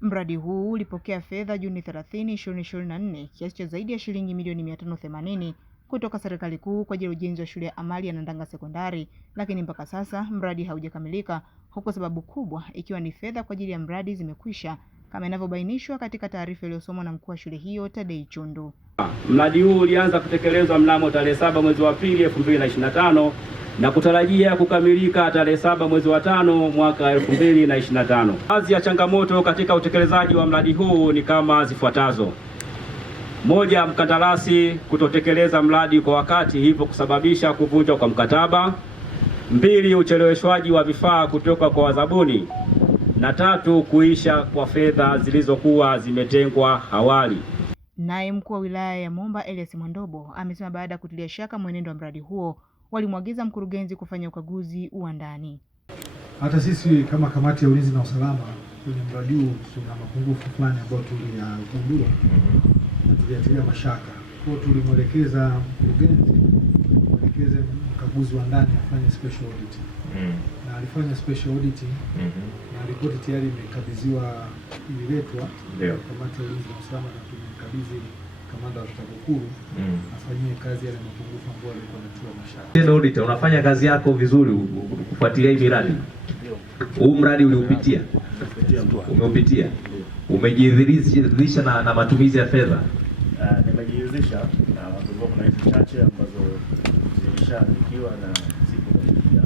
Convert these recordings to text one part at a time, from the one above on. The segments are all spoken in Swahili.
Mradi huu ulipokea fedha Juni 30, 2024 kiasi cha zaidi ya shilingi milioni 580 kutoka serikali kuu kwa ajili ya ujenzi wa shule ya amali ya Nandanga Sekondari, lakini mpaka sasa mradi haujakamilika, huku sababu kubwa ikiwa ni fedha kwa ajili ya mradi zimekwisha, kama inavyobainishwa katika taarifa iliyosomwa na mkuu wa shule hiyo Tadei Chundu. Mradi huu ulianza kutekelezwa mnamo tarehe 7 mwezi wa pili 2025 na kutarajia kukamilika tarehe 7 mwezi wa 5 mwaka 2025. Baadhi ya changamoto katika utekelezaji wa mradi huu ni kama zifuatazo: moja, mkandarasi kutotekeleza mradi kwa wakati, hivyo kusababisha kuvunjwa kwa mkataba. Mbili, ucheleweshwaji wa vifaa kutoka kwa wazabuni. Na tatu, kuisha kwa fedha zilizokuwa zimetengwa awali. Naye mkuu wa wilaya ya Momba Elias Mwandobo amesema baada ya kutilia shaka mwenendo wa mradi huo, walimwagiza mkurugenzi kufanya ukaguzi wa ndani. Hata sisi kama kamati ya ulinzi na usalama kwenye mradi huu tuna mapungufu fulani ambayo tuliyagundua na tuliyatilia mashaka. Kwa hiyo tulimwelekeza mkurugenzi mwelekeze mkaguzi wa ndani afanye special audit. Na alifanya special audit na ripoti tayari imekabidhiwa, ililetwa kamati ya ulinzi na usalama na tumekabidhi kamanda wa TAKUKURU afanyie kazi yale mapungufu ambayo alikuwa anatiwa mashaka. Auditor, unafanya kazi yako vizuri kufuatilia hii miradi. Huu mradi uliupitia? Umeupitia? Umejiridhisha na matumizi ya fedha? Nimejiridhisha na kulikuwa kuna hizo chache ambazo zilishaandikiwa na siku kupitia.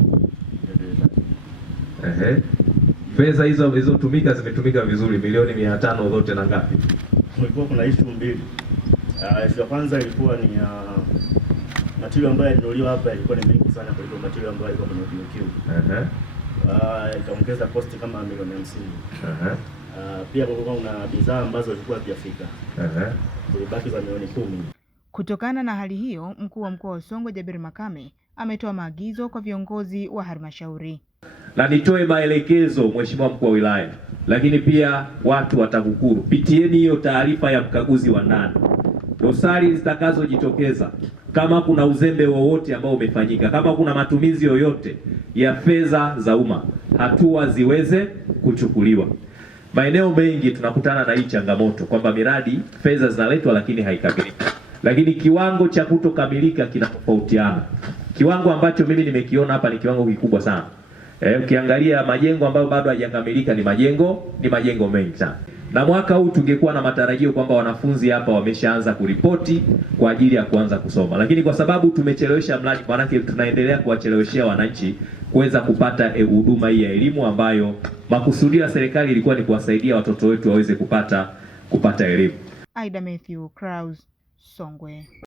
Fedha hizo tumika zimetumika vizuri, milioni 500 zote na ngapi? Kulikuwa kuna issue mbili. Issue ya kwanza ilikuwa ni material ambayo ilinunuliwa hapa ilikuwa ni mingi sana kuliko material ambayo ilikuwa kwenye PQ. Ikaongeza cost kama milioni 50. Pia kulikuwa kuna bidhaa ambazo zilikuwa hazijafika. Zilibaki za milioni 10. Kutokana na hali hiyo, mkuu wa mkoa wa Songwe Jabir Makame ametoa maagizo kwa viongozi wa halmashauri. Na nitoe maelekezo Mheshimiwa mkuu wa wilaya, lakini pia watu wa TAKUKURU, pitieni hiyo taarifa ya mkaguzi wa ndani. Dosari zitakazojitokeza, kama kuna uzembe wowote ambao umefanyika, kama kuna matumizi yoyote ya fedha za umma, hatua ziweze kuchukuliwa. Maeneo mengi tunakutana na hii changamoto kwamba miradi fedha zinaletwa lakini haikamiliki. Lakini kiwango cha kutokamilika kinatofautiana. Kiwango ambacho mimi nimekiona hapa ni kiwango kikubwa sana. Ukiangalia majengo ambayo bado hayajakamilika ni majengo mengi sana. Na mwaka huu tungekuwa na matarajio kwamba wanafunzi hapa wameshaanza kuripoti kwa ajili ya kuanza kusoma. Lakini kwa sababu tumechelewesha mradi, maana tunaendelea kuwacheleweshea wananchi kuweza kupata huduma hii ya elimu ambayo makusudio ya serikali ilikuwa ni kuwasaidia watoto wetu waweze kupata elimu. Aida Matthew Kraus, Songwe.